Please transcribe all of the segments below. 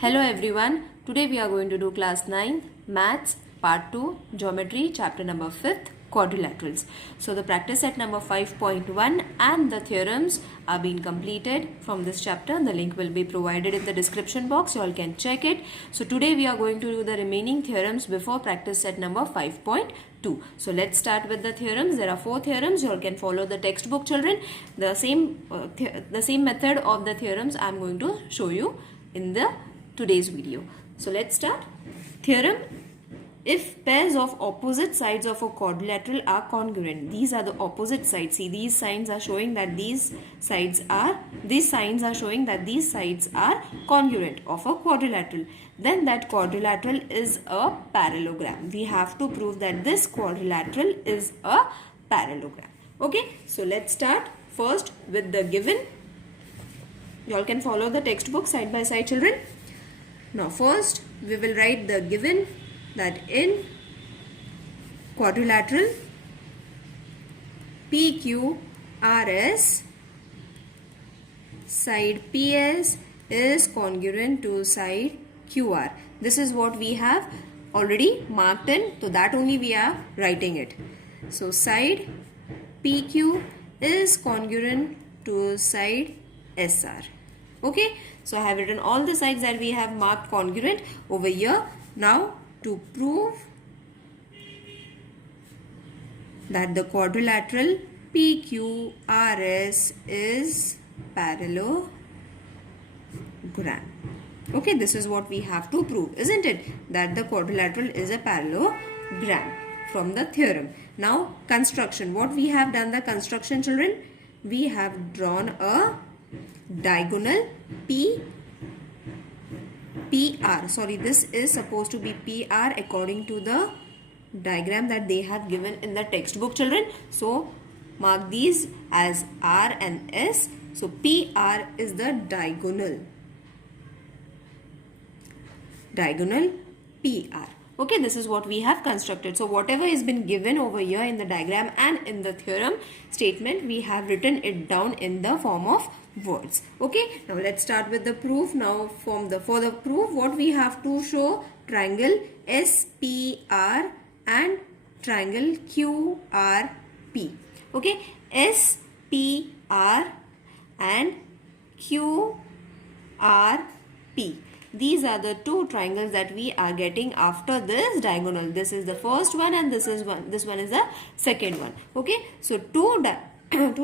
Hello everyone. Today we are going to do class 9 maths part 2 geometry chapter number 5th quadrilaterals. So the practice set number 5.1 and the theorems are being completed from this chapter. The link will be provided in the description box. You all can check it. So today we are going to do the remaining theorems before practice set number 5.2. So let's start with the theorems. There are 4 theorems. You all can follow the textbook, children. The same method of the theorems I am going to show you in the today's video. So let's start. Theorem: if pairs of opposite sides of a quadrilateral are congruent, these are the opposite sides. See, these signs are showing that these signs are showing that these sides are congruent of a quadrilateral. Then that quadrilateral is a parallelogram. We have to prove that this quadrilateral is a parallelogram. Okay, so let's start first with the given. You all can follow the textbook side by side, children. Now first we will write the given, that in quadrilateral PQRS, side PS is congruent to side QR. This is what we have already marked in, so that only we are writing it. So side PQ is congruent to side SR. Okay, so I have written all the sides that we have marked congruent over here. Now to prove that the quadrilateral PQRS is parallelogram. Okay, this is what we have to prove, isn't it? That the quadrilateral is a parallelogram from the theorem. Now construction. What we have done the construction, children? We have drawn a diagonal PR. Sorry, this is supposed to be PR according to the diagram that they have given in the textbook, children. So mark these as R and S. So PR is the diagonal PR. Okay, this is what we have constructed. So whatever has been given over here in the diagram and in the theorem statement, we have written it down in the form of words. Okay, now let's start with the proof. Now for the proof, what we have to show: triangle SPR and triangle QRP. Okay, SPR and QRP. These are the two triangles that we are getting after this diagonal. This is the first one and this one is the second one. Okay, so two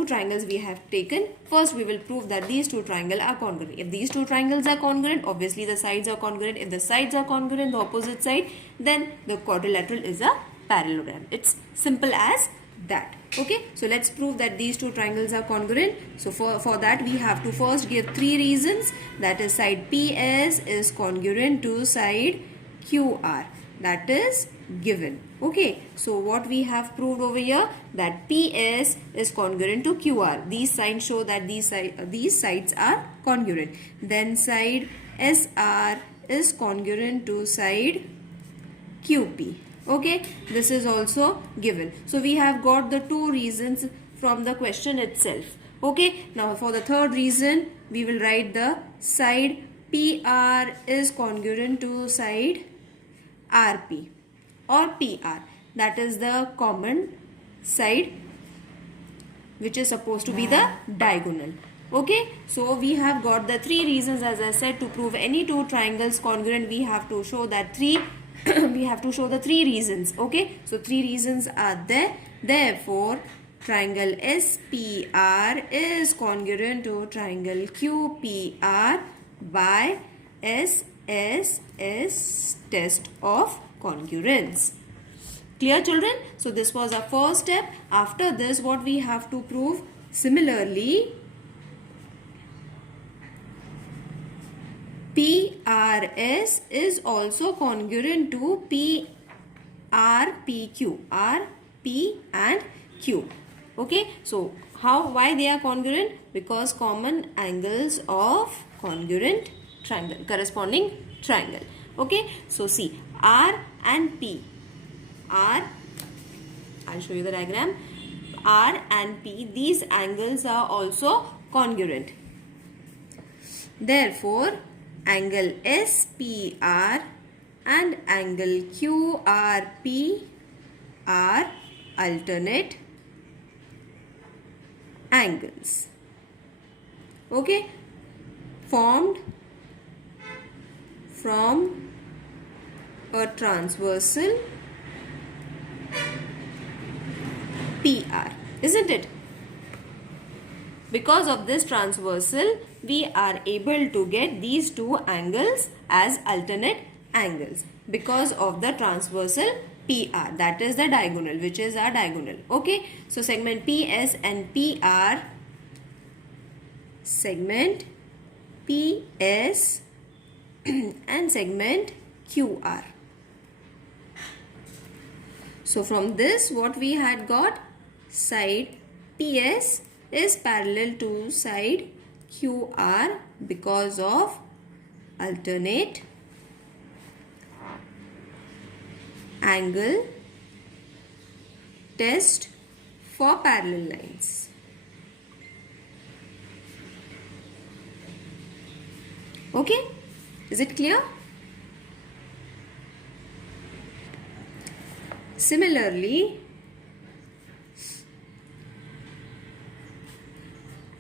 triangles we have taken. First we will prove that these two triangles are congruent. If these two triangles are congruent, obviously the sides are congruent. If the sides are congruent, the opposite side, then the quadrilateral is a parallelogram. It's simple as that. Okay, so let's prove that these two triangles are congruent. So for that we have to first give 3 reasons. That is, side PS is congruent to side QR. That is given. Okay, so what we have proved over here, that PS is congruent to QR. These signs show that these sides are congruent. Then side SR is congruent to side QP. Okay, this is also given. So we have got the 2 reasons from the question itself. Okay, now for the third reason, we will write the side PR is congruent to side RP or PR. That is the common side which is supposed to be the diagonal. Okay, so we have got the 3 reasons, as I said. To prove any 2 triangles congruent, we have to show that we have to show the 3 reasons. Okay, so 3 reasons are there. Therefore triangle SPR is congruent to triangle QPR by SSS test of congruence. Clear, children? So this was our first step. After this, what we have to prove? Similarly, PRS is also congruent to PRPQ. R, P and Q. Okay, so why they are congruent? Because common angles of congruent triangle, corresponding triangle. Okay, so see, R and P. I'll show you the diagram. R and P, these angles are also congruent. Therefore, angle SPR and angle QRP are alternate angles. Okay, formed from a transversal PR, isn't it? Because of this transversal, we are able to get these two angles as alternate angles because of the transversal PR, that is the diagonal, which is our diagonal. Okay, so segment PS and PR, segment PS and segment QR. So from this, what we had got, side PS is parallel to side QR because of alternate angle test for parallel lines. Okay, is it clear? Similarly,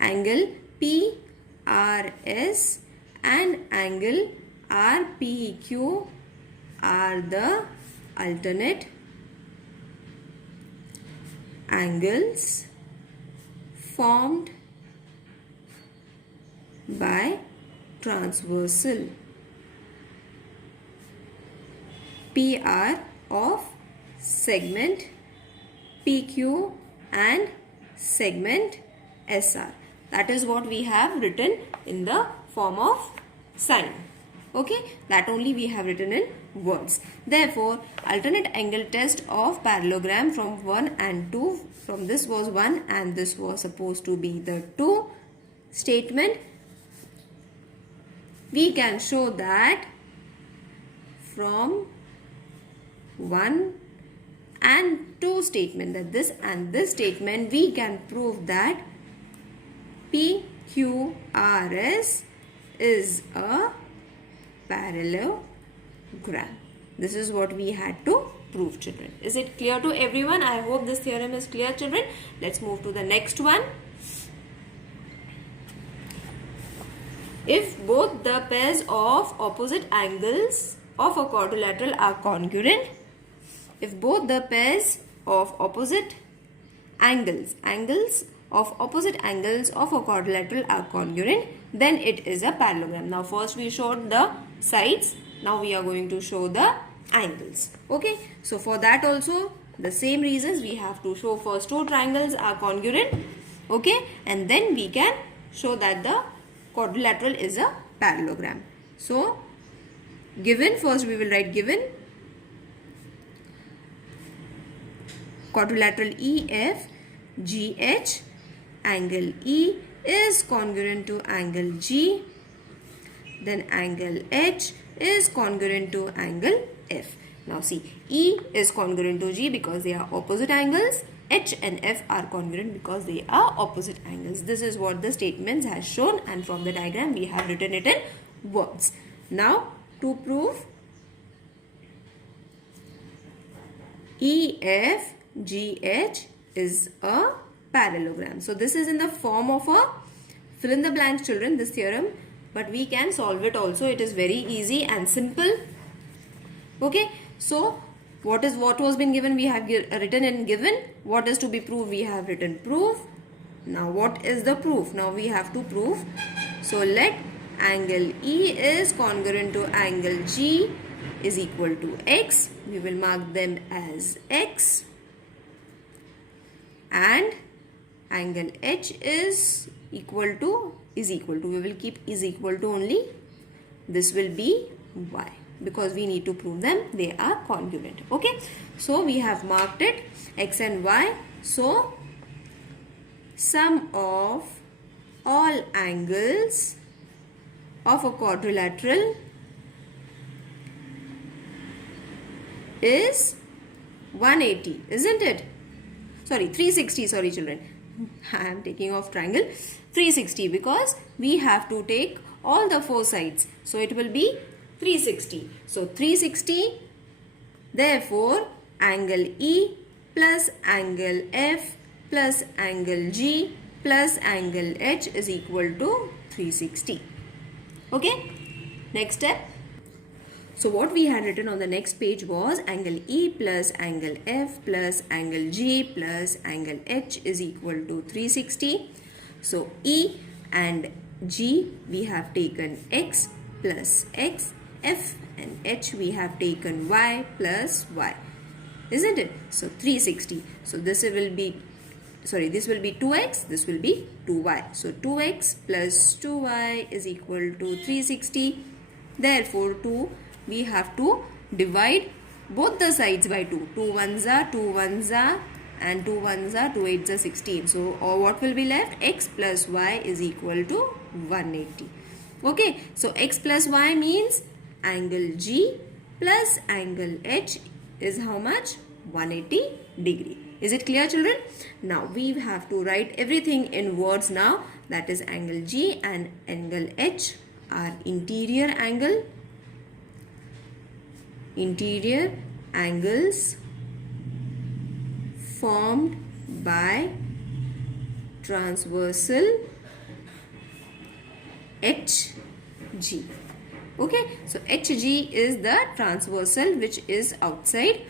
angle PRS and angle RPQ are the alternate angles formed by transversal PR of segment PQ and segment SR. That is what we have written in the form of sign. Okay, that only we have written in words. Therefore, alternate angle test of parallelogram from 1 and 2, from this was 1 and this was supposed to be the 2 statement. We can show that from 1 and 2 statement, that this and this statement, we can prove that PQRS is a parallelogram. This is what we had to prove, children. Is it clear to everyone? I hope this theorem is clear, children. Let's move to the next one. If both the pairs of opposite angles of a quadrilateral are congruent, if both the pairs of opposite angles of opposite angles of a quadrilateral are congruent, then it is a parallelogram. Now first we showed the sides, now we are going to show the angles. Okay, so for that also the same reasons, we have to show first two triangles are congruent. Okay, and then we can show that the quadrilateral is a parallelogram. So given, first we will write given quadrilateral EFGH, angle E is congruent to angle G, then angle H is congruent to angle F. Now see, E is congruent to G because they are opposite angles. H and F are congruent because they are opposite angles. This is what the statements has shown, and from the diagram we have written it in words. Now to prove EFGH is a parallelogram. So this is in the form of a fill in the blanks, children, this theorem, but we can solve it also. It is very easy and simple. Okay, so what was been given, we have written in given. What is to be proved, we have written proof. Now what is the proof? Now we have to prove. So let angle E is congruent to angle G is equal to X. We will mark them as X. And angle H is equal to, we will keep is equal to only. This will be Y, because we need to prove them they are congruent. Okay, so we have marked it X and Y. So sum of all angles of a quadrilateral is 180, isn't it? Sorry, 360, sorry children, I am taking off triangle. 360, because we have to take all the four sides. So it will be 360. So 360, therefore angle E plus angle F plus angle G plus angle H is equal to 360. Okay, next step. So what we had written on the next page was angle E plus angle F plus angle G plus angle H is equal to 360. So E and G we have taken X plus X, F and H we have taken Y plus Y, isn't it? So 360. So this will be 2x, this will be 2y. So 2x plus 2y is equal to 360. Therefore, we have to divide both the sides by 2. 2 ones are 2 ones are and 2 ones are 2 8s are 16. So what will be left? X plus y is equal to 180. Okay, so x plus y means angle G plus angle H is how much? 180 degree. Is it clear, children? Now we have to write everything in words now. That is angle G and angle H are interior angles formed by transversal HG. Okay, so HG is the transversal which is outside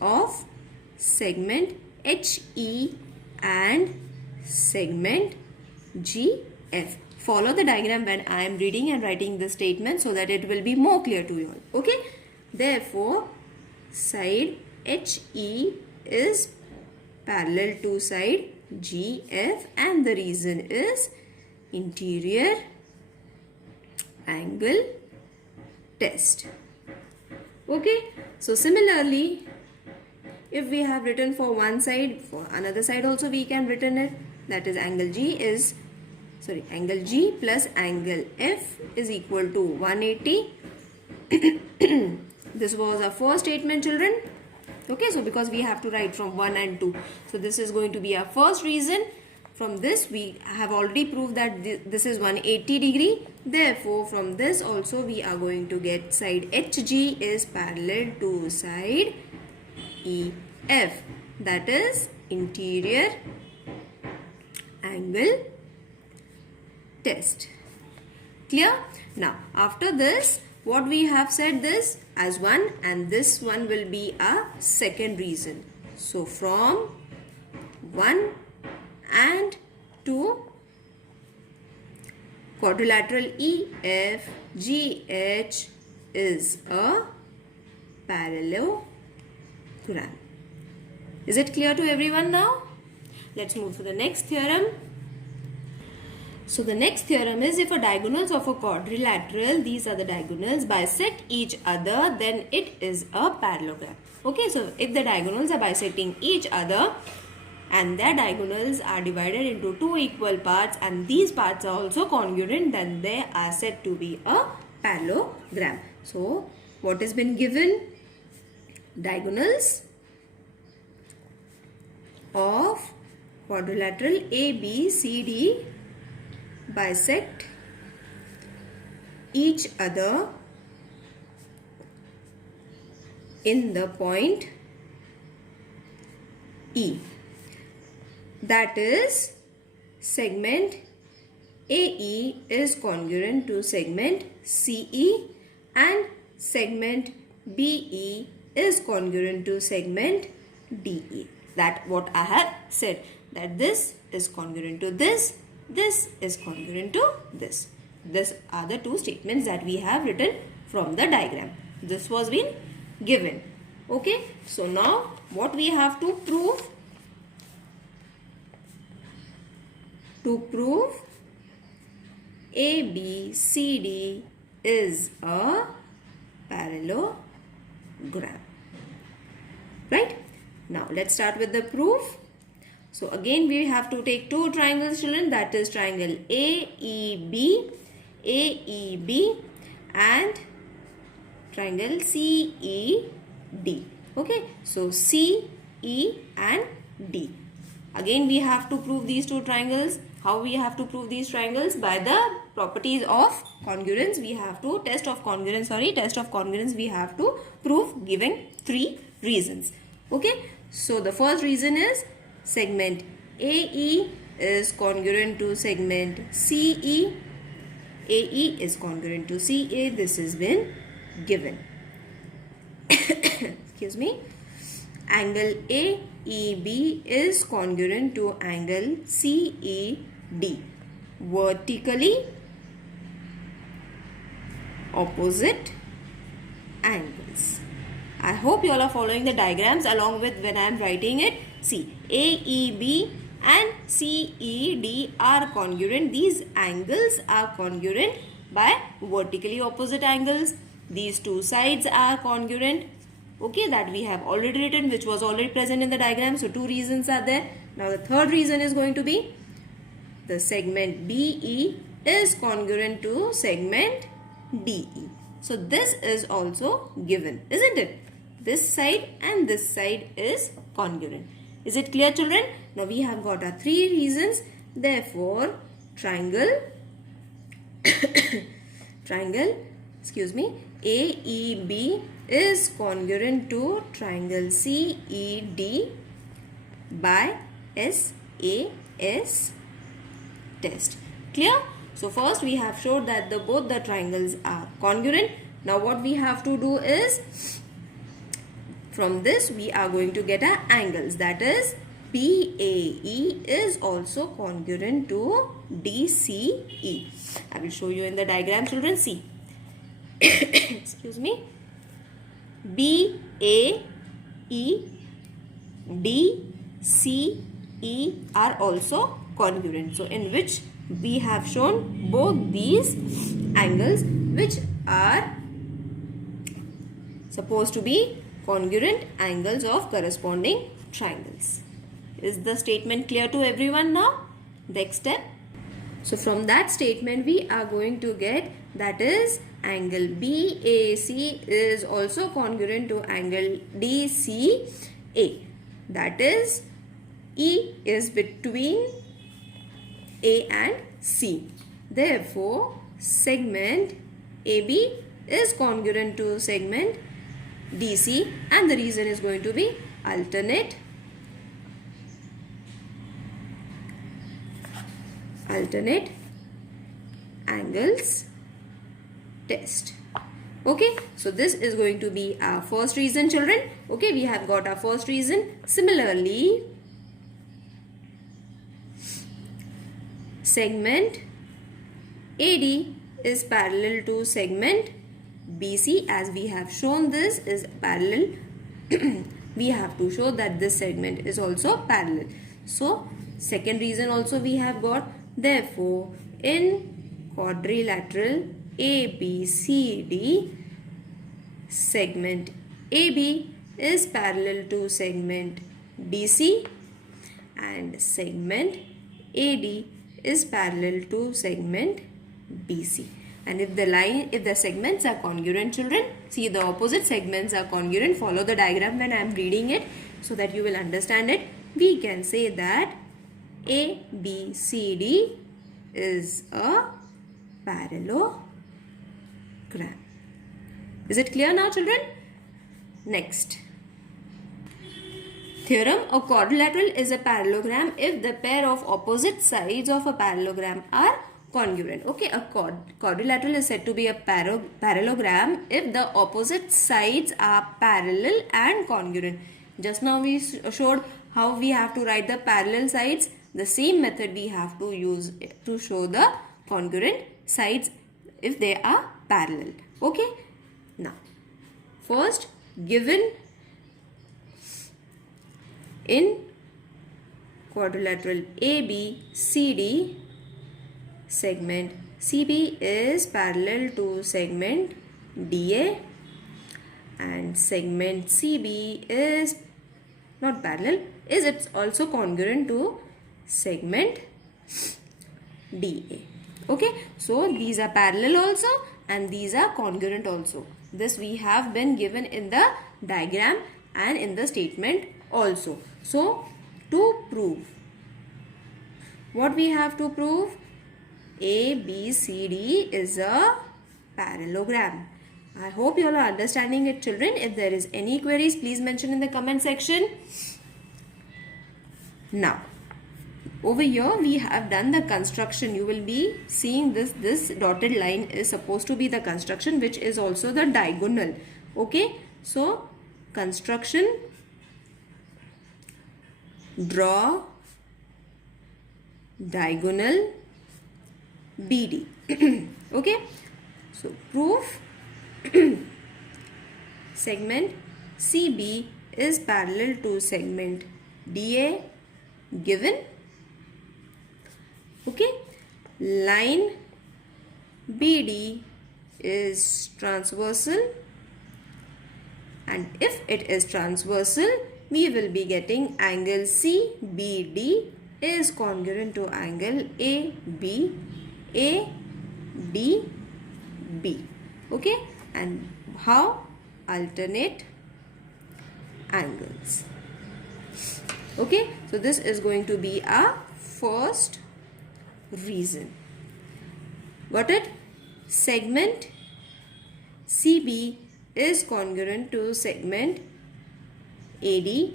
of segment HE and segment GF. Follow the diagram when I am reading and writing the statement so that it will be more clear to you all. Okay, therefore side HE is parallel to side GF and the reason is interior angle test. Okay, so similarly, if we have written for one side, for another side also we can written it. That is angle G plus angle F is equal to 180. This was our first statement, children. Okay, so because we have to write from 1 and 2. So this is going to be our first reason. From this we have already proved that this is 180 degree. Therefore from this also we are going to get side HG is parallel to side EF, that is interior angle test. Clear? Now after this what we have said this as one and this one will be a second reason. So from 1 and 2 quadrilateral EFGH is a parallelogram. Is it clear to everyone now? Let's move to the next theorem. So the next theorem is if a diagonals of a quadrilateral, these are the diagonals, bisect each other, then it is a parallelogram. Okay, so if the diagonals are bisecting each other and their diagonals are divided into two equal parts and these parts are also congruent, then they are said to be a parallelogram. So what has been given? Diagonals of quadrilateral ABCD bisect each other in the point E. That is, segment AE is congruent to segment CE and segment BE is congruent to segment DE. That what I have said, that this is congruent to this is congruent to this. These are the two statements that we have written from the diagram. This was been given. Okay, so now what we have to prove? To prove ABCD is a parallelogram. Right? Now let's start with the proof. So again we have to take two triangles, children, that is triangle AEB and triangle CED. Okay, so CE and D. Again we have to prove these two triangles. How we have to prove these triangles? By the properties of congruence. We have to test of congruence we have to prove giving 3 reasons. Okay, so the first reason is segment AE is congruent to segment CE. AE is congruent to CA. This has been given. Excuse me. Angle AEB is congruent to angle CED. Vertically opposite angles. I hope you all are following the diagrams along with when I am writing it. See, AEB and CED are congruent. These angles are congruent by vertically opposite angles. These two sides are congruent. Okay, that we have already written, which was already present in the diagram. So 2 reasons are there. Now the third reason is going to be the segment BE is congruent to segment DE. So this is also given, isn't it? This side and this side is congruent. Is it clear, children? Now we have got our 3 reasons. Therefore, triangle AEB is congruent to triangle CED by SAS test. Clear? So first we have showed that both the triangles are congruent. Now what we have to do is, from this we are going to get our angles. That is, BAE is also congruent to DCE. I will show you in the diagram, children. See. Excuse me. BAE, DCE are also congruent. So in which we have shown both these angles which are supposed to be congruent angles of corresponding triangles. Is the statement clear to everyone now? Next step. So from that statement we are going to get, that is, angle BAC is also congruent to angle DCA. That is, E is between A and C. Therefore, segment AB is congruent to segment DC, and the reason is going to be alternate angles test. Okay, so this is going to be our first reason, children. Okay, we have got our first reason. Similarly, segment AD is parallel to segment BC. As we have shown, this is parallel. We have to show that this segment is also parallel. So second reason also we have got. Therefore, in quadrilateral ABCD, segment AB is parallel to segment DC and segment AD is parallel to segment BC. And if the segments are congruent, children, see, the opposite segments are congruent. Follow the diagram when I am reading it so that you will understand it. We can say that ABCD is a parallelogram. Is it clear now, children? Next. Theorem: a quadrilateral is a parallelogram if the pair of opposite sides of a parallelogram are congruent. Okay, a quadrilateral is said to be a parallelogram if the opposite sides are parallel and congruent. Just now we showed how we have to write the parallel sides. The same method we have to use to show the congruent sides if they are parallel. Okay. Now, first, given in quadrilateral ABCD, segment CB is parallel to segment DA and segment CB is not parallel, is it's also congruent to segment DA. Okay, so these are parallel also and these are congruent also. This we have been given in the diagram and in the statement also. So to prove, what we have to prove? ABCD is a parallelogram. I hope you all are understanding it, children. If there is any queries, please mention in the comment section. Now, over here we have done the construction. You will be seeing this dotted line is supposed to be the construction, which is also the diagonal. Okay, so construction, draw diagonal BD. Okay, so proof segment CB is parallel to segment DA given. Okay, line BD is transversal, and if it is transversal, we will be getting angle CBD is congruent to angle ABADB. Okay, and how? Alternate angles. Okay, so this is going to be our first reason. Got it? Segment CB is congruent to segment AD.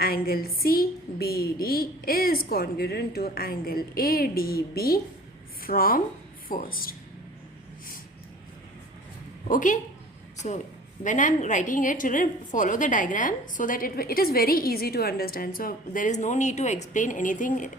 Angle CBD is congruent to angle ADB from first. Okay, so when I am writing it, children, follow the diagram so that it is very easy to understand. So there is no need to explain anything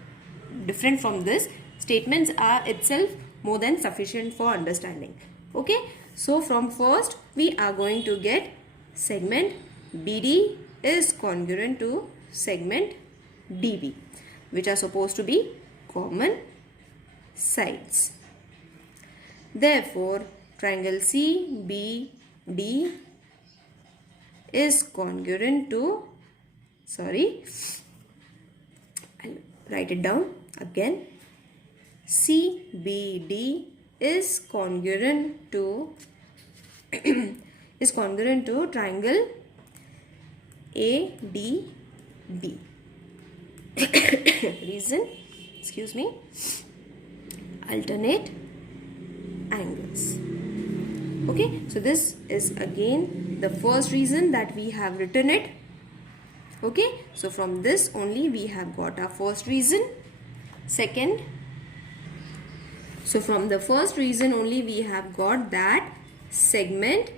different from this. Statements are itself more than sufficient for understanding. Okay, so from first we are going to get segment BD is congruent to segment DB, which are supposed to be common sides. Therefore, triangle CBD is congruent to, I'll write it down again. CBD is congruent to triangle ADB. Reason, excuse me, alternate angles. Okay, so this is again the first reason that we have written it. Okay, so from this only we have got our first reason. Second, so from the first reason only we have got that segment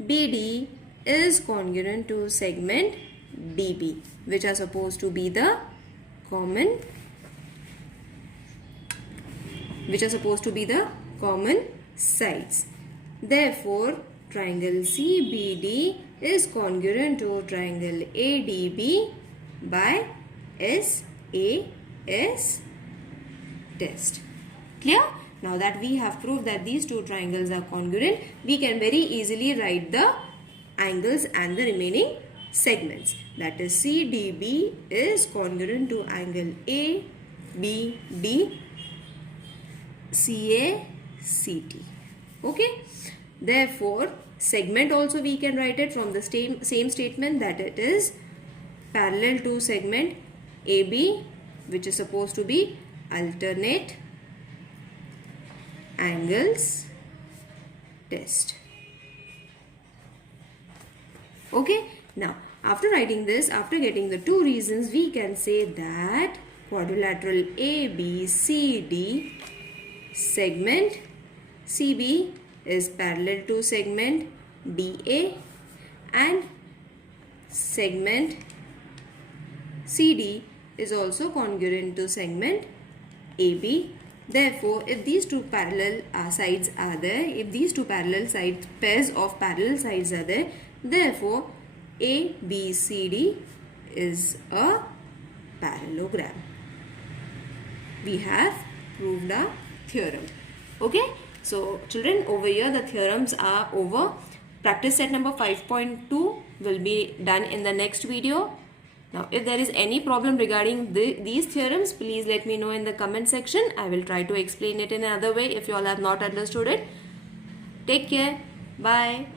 BD is congruent to segment DB, which are supposed to be the common sides. Therefore, triangle CBD is congruent to triangle ADB by SAS test. Clear? Now that we have proved that these two triangles are congruent, we can very easily write the angles and the remaining segments. That is, CDB is congruent to angle ABD CACT. Okay. Therefore, segment also we can write it from the same statement, that it is parallel to segment AB, which is supposed to be alternate angles test. Okay. Now, after writing this, after getting the two reasons, we can say that quadrilateral ABCD segment CB is parallel to segment DA and segment CD is also congruent to segment AB. Therefore, if these two parallel sides are there, if these two parallel sides, pairs of parallel sides are there, therefore ABCD is a parallelogram. We have proved our theorem. Okay, so children, over here the theorems are over. Practice set number 5.2 will be done in the next video. Now, if there is any problem regarding these theorems, please let me know in the comment section. I will try to explain it in another way if you all have not understood it. Take care. Bye.